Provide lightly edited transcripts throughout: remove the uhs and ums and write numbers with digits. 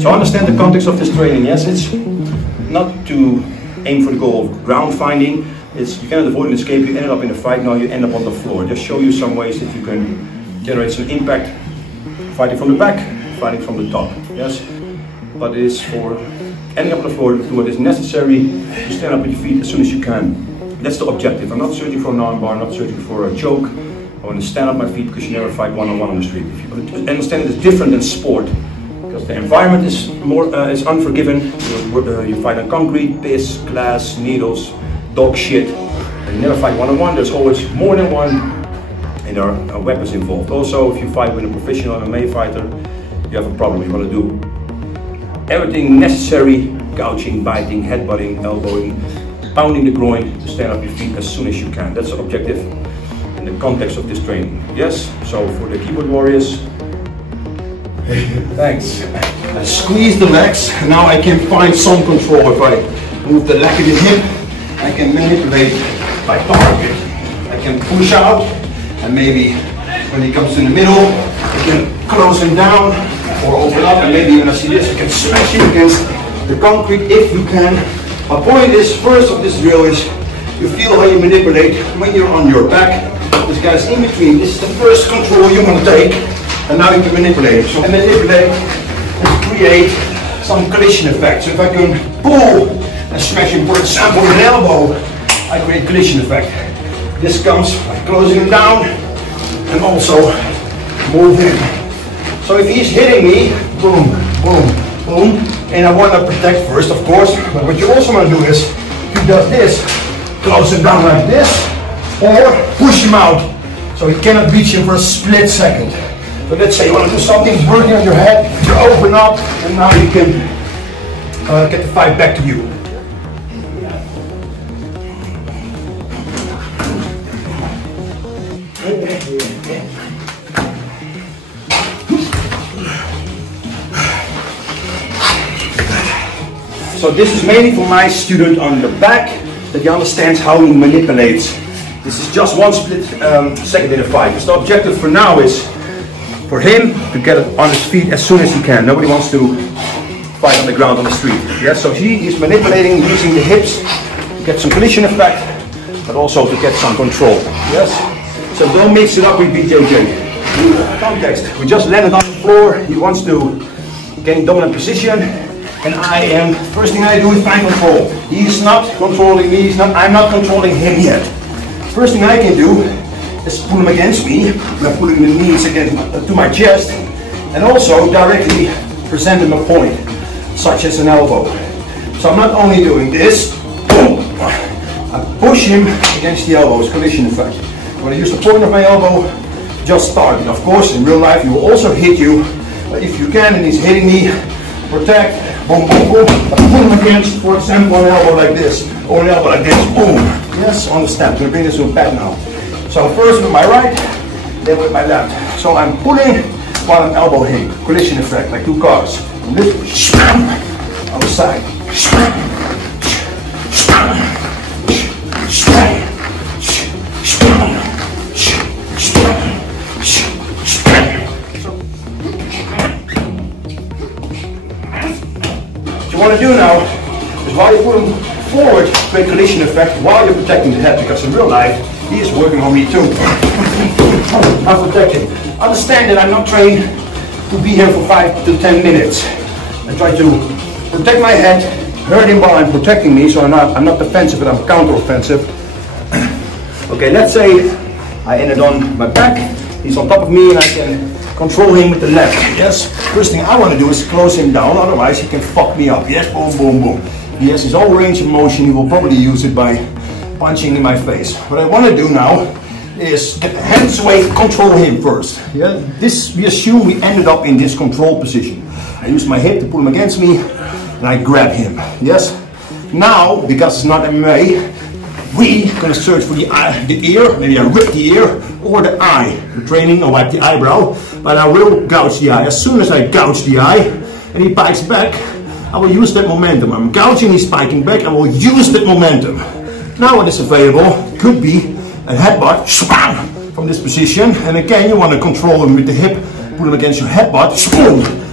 So understand the context of this training. Yes, it's not to aim for the goal of ground finding. It's you cannot avoid and escape. You ended up in a fight, now you end up on the floor. Just show you some ways that you can generate some impact, fighting from the back, fighting from the top. Yes, but it is for ending up on the floor, do what is necessary to stand up with your feet as soon as you can. That's the objective. I'm not searching for an armbar, I'm not searching for a choke. I want to stand up my feet because you never fight one-on-one on the street. If you understand it's different than sport, because the environment is more is unforgiving. You fight on concrete, piss, glass, needles, dog shit. And you never fight one-on-one. There's always more than one, and there are weapons involved. Also, if you fight with a professional MMA fighter, you have a problem. You want to do everything necessary: gouging, biting, headbutting, elbowing, pounding the groin to stand up your feet as soon as you can. That's the objective in the context of this training. Yes, so for the keyboard warriors, thanks. I squeeze the legs, now I can find some control. If I move the leg in the hip, I can manipulate my target. I can push out, and maybe when he comes in the middle, I can close him down or open up, and maybe when I see this, I can smash him against the concrete if you can. My point is, first of this drill is, you feel how you manipulate when you're on your back. This guy's in between. This is the first control you want to take, and now you can manipulate. So I manipulate and create some collision effect. So if I can pull and smash him, for example, with an elbow, I create collision effect. This comes by closing him down and also move him. So if he's hitting me, boom, boom, boom, and I want to protect first, of course, but what you also want to do is, if he does this, close him down like this, or push him out, so he cannot reach him for a split second. So let's say you want to do something, working on your head, you open up, and now you can get the fight back to you. So this is mainly for my student on the back, that he understands how he manipulates. This is just one split second in a fight. So the objective for now is for him to get on his feet as soon as he can. Nobody wants to fight on the ground on the street. Yes, so he is manipulating using the hips to get some collision effect, but also to get some control. Yes, so don't mix it up with BJJ. Context, we just landed on the floor. He wants to gain dominant position. And first thing I do is find control. He's not controlling me, I'm not controlling him yet. First thing I can do is pull him against me. I'm pulling the knees against to my chest, and also directly present him a point, such as an elbow. So I'm not only doing this, boom, I push him against the elbows, collision effect. When I use the point of my elbow, just target. Of course, in real life, he will also hit you, but if you can, and he's hitting me, protect, boom, boom, boom. I pull him against, for example, an elbow like this, or an elbow like this, boom. Yes, understand. I'm going to bring this to a back now. So first with my right, then with my left. So I'm pulling while I'm elbowing. Collision effect, like two cars. From this, on the side. What you want to do now is while you put him forward, create collision effect while you're protecting the head, because in real life he is working on me too. I'm protecting. Understand that I'm not trained to be here for 5 to 10 minutes. I try to protect my head, hurt him while I'm protecting me, so I'm not defensive, but I'm counter-offensive. Okay, let's say I ended on my back, he's on top of me, and I can control him with the left. Yes, first thing I want to do is close him down, otherwise he can fuck me up. Yes, boom, boom, boom. He has his own range of motion, he will probably use it by punching in my face. What I want to do now is get the hands away, control him first. Yeah, this, we assume we ended up in this control position. I use my hip to pull him against me, and I grab him. Yes, now, because it's not MMA, we gonna search for the ear, maybe I rip the ear, or the eye. The training, I wipe the eyebrow, but I will gouge the eye. As soon as I gouge the eye, and he pikes back, I will use that momentum. I'm gouging, he's spiking back, I will use that momentum. Now what is available could be a headbutt from this position, and again you want to control him with the hip, put him against your headbutt,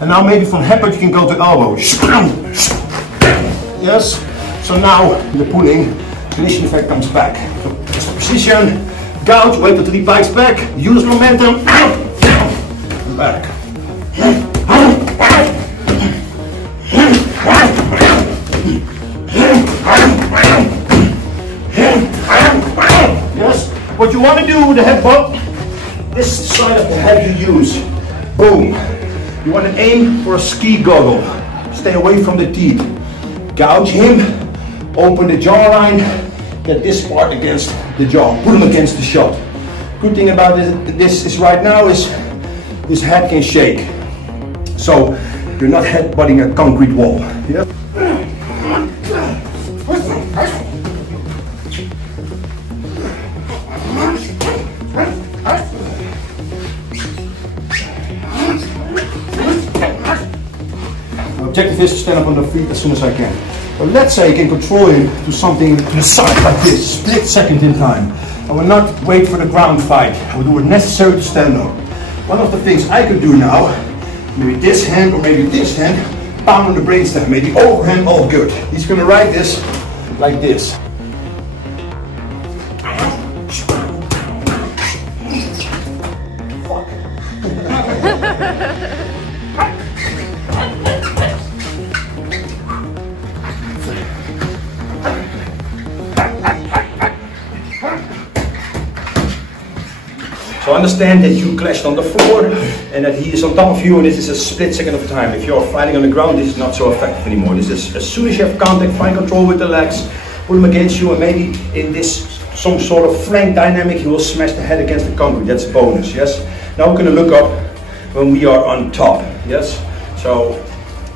And now maybe from headbutt you can go to elbow. Yes? So now the pulling, collision effect comes back. So just position, gouge, wait until he bites back, use momentum, and back. Yes? What you want to do with the headbutt, this side of the head you use. Boom. You want to aim for a ski goggle. Stay away from the teeth. Gouge him, open the jawline, get this part against the jaw, put him against the shot. Good thing about this is right now is his head can shake. So you're not headbutting a concrete wall. Yeah? The objective is to stand up on the feet as soon as I can. But let's say I can control him to something to the side like this, split second in time. I will not wait for the ground fight. I will do what necessary to stand up. One of the things I could do now, maybe this hand or maybe this hand, pound on the brainstem, maybe overhand, all good. He's gonna ride this like this. So understand that you clashed on the floor and that he is on top of you, and this is a split second of time. If you're fighting on the ground, this is not so effective anymore. This is as soon as you have contact, find control with the legs, put him against you, and maybe in this some sort of flank dynamic, he will smash the head against the concrete. That's a bonus, yes? Now we're going to look up when we are on top, yes? So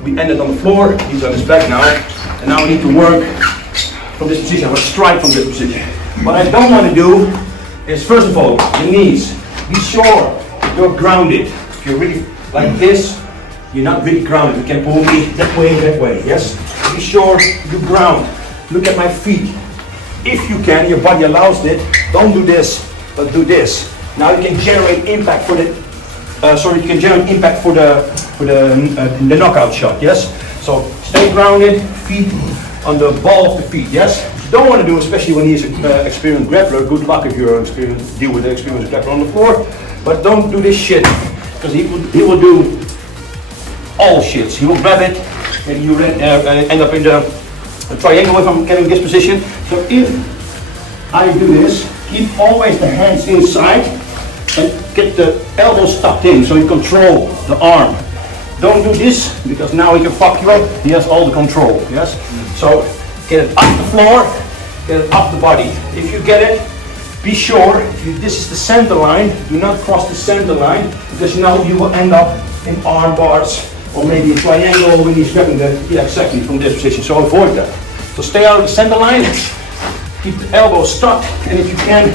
we ended on the floor, he's on his back now, and now we need to work from this position. I will strike from this position. What I don't want to do is, first of all, the knees. Be sure you're grounded. If you're really like this, you're not really grounded. You can pull me that way, yes? Be sure you ground. Look at my feet. If you can, your body allows it, don't do this, but do this. Now you can generate impact for the, you can generate impact for the knockout shot, yes? So stay grounded, feet on the ball of the feet, yes? Don't want to do, especially when he's an experienced grappler. Good luck if you're deal with an experienced grappler on the floor. But don't do this shit, because he will do all shits. He will grab it, and you end up in the triangle if I'm getting this position. So if I do this, keep always the hands inside and get the elbows tucked in, so you control the arm. Don't do this, because now he can fuck you up. He has all the control. Yes. So get it off the floor. Get it off the body. If you get it, be sure, this is the center line, do not cross the center line, because now you will end up in arm bars or maybe a triangle when he's grabbing the, exactly from this position. So avoid that. So stay out of the center line, keep the elbows stuck, and if you can,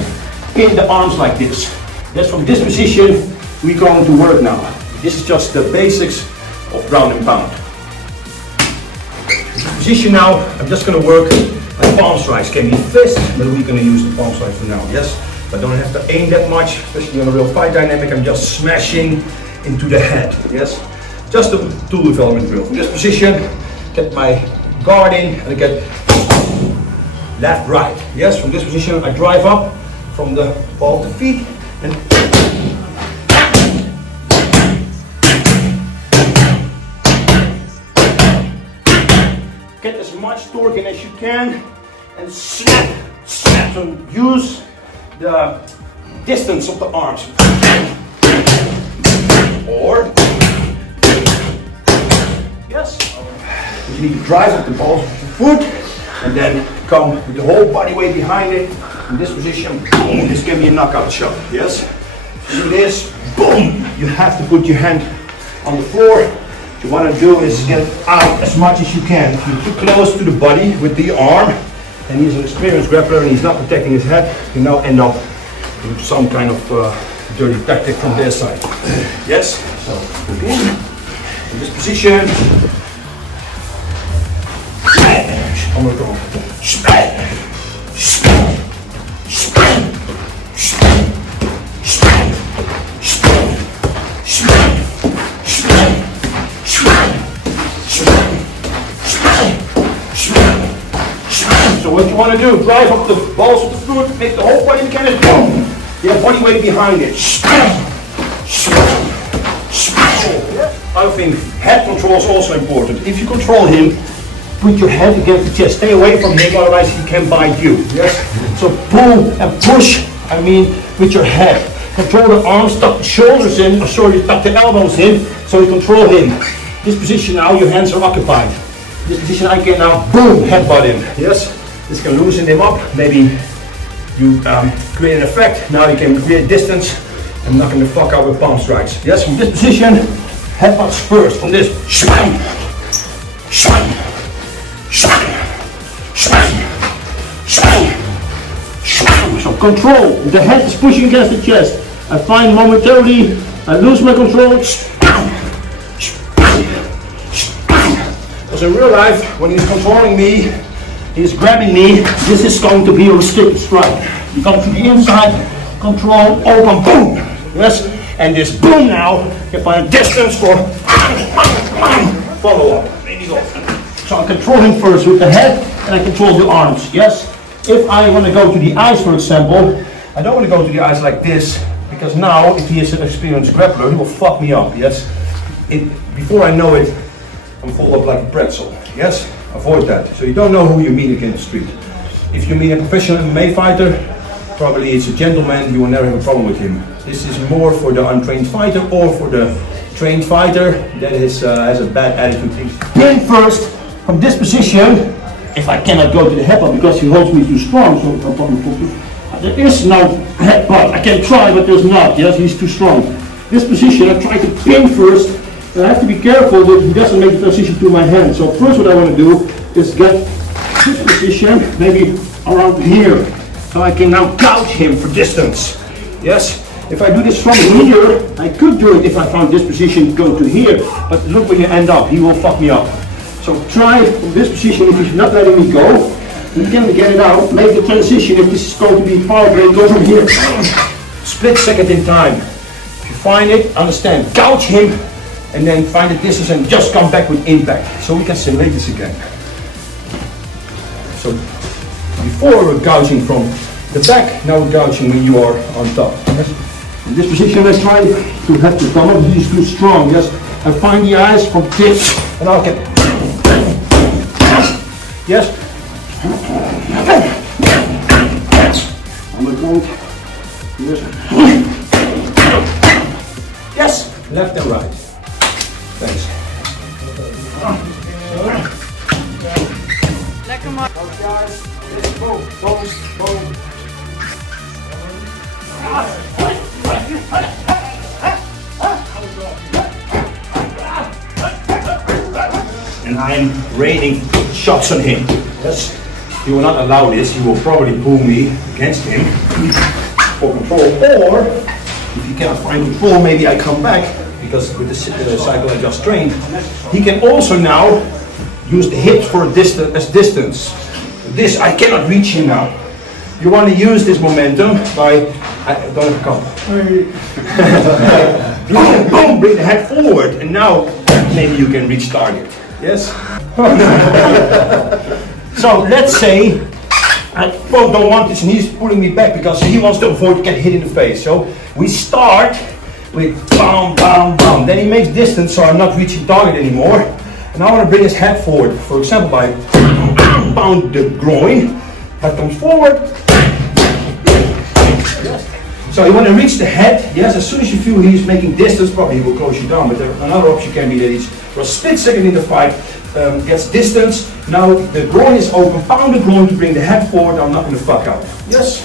pin the arms like this. That's from this position we're going to work now. This is just the basics of ground and pound. This position now, I'm just going to work. Palm strikes can be fist, but we're going to use the palm strikes for now, yes? But don't have to aim that much, especially on a real fight dynamic. I'm just smashing into the head, yes? Just a tool development drill. From this position, get my guard in, and I get left, right, yes? From this position, I drive up from the ball to feet, and get as much torque in as you can and snap, snap. So use the distance of the arms. Or, yes, you need to drive up the ball with your foot and then come with the whole body weight behind it. In this position, boom, this can be a knockout shot, yes? Do this, boom, you have to put your hand on the floor. What you want to do is get out as much as you can. If you're too close to the body with the arm, and he's an experienced grappler and he's not protecting his head, you now end up with some kind of dirty tactic from their side. Yes? So, again, in this position. I'm going to go. what you want to do, drive up the balls of the foot, make the whole body mechanics, boom! You have body weight behind it. I think head control is also important. If you control him, put your head against the chest. Stay away from him, otherwise he can bite you. Yes? So pull and push, I mean, with your head. Control the arms, tuck the shoulders in, or sorry, tuck the elbows in, so you control him. This position now, your hands are occupied. This position I can now, boom, headbutt him. Yes? This can loosen him up. Maybe you create an effect. Now you can create distance and knocking the fuck out with palm strikes. Yes, from this position, headbutts first. From this, swing, swing, swing, swing, swing, swing. So control. The head is pushing against the chest. I find momentarily I lose my control. Because in real life, when he's controlling me, he's grabbing me. This is going to be a restricted strike. You come to the inside, control, open, boom. Yes, and this boom now, you find a distance for follow up. So I control him first with the head, and I control the arms. Yes. If I want to go to the eyes, for example, I don't want to go to the eyes like this, because now, if he is an experienced grappler, he will fuck me up. Yes. Before I know it, I'm full up like a pretzel. Yes. Avoid that. So you don't know who you meet against the street. If you meet a professional MMA fighter, probably it's a gentleman, you will never have a problem with him. This is more for the untrained fighter or for the trained fighter that has a bad attitude. Pin first from this position. If I cannot go to the headbutt because he holds me too strong, so there is no headbutt. I can try, but there's not. Yes, he's too strong. This position, I try to pin first. And I have to be careful that he doesn't make the transition to my hand. So first what I want to do is get this position, maybe around here. So I can now gouge him for distance. Yes? If I do this from here, I could do it if I found this position go to here. But look where you end up, he will fuck me up. So try from this position, if he's not letting me go, you can get it out, make the transition. If this is going to be power break, go from here. Split second in time. If you find it, understand, gouge him, and then find the distance and just come back with impact. So we can simulate this again. So before we're gouging from the back, now we're gouging when you are on top. Yes? In this position I try to have the thumb up, he's too strong. Yes, I find the eyes from this, and I can, yes. I'm going, yes, left and right. Thanks. Lekker man. Boom, boom, boom. And I'm raining shots on him. Yes. He will not allow this. He will probably pull me against him for control. Or, if he cannot find control, maybe I come back, because with the cycle I just trained, he can also now use the hips for a distance. This, I cannot reach him now. You want to use this momentum by, I don't have a cup. Boom, boom, bring the head forward, and now maybe you can reach target. Yes? So let's say I both don't want this and he's pulling me back because he wants to avoid getting hit in the face. So we start with bam, bam, bam. Then he makes distance, so I'm not reaching target anymore. And I want to bring his head forward, for example, by pound the groin. Head comes forward. Yes. So you want to reach the head. Yes, as soon as you feel he's making distance, probably he will close you down. But another option can be that he's for a split second in the fight, gets distance. Now the groin is open. Pound the groin to bring the head forward. I'm not going to fuck out. Yes.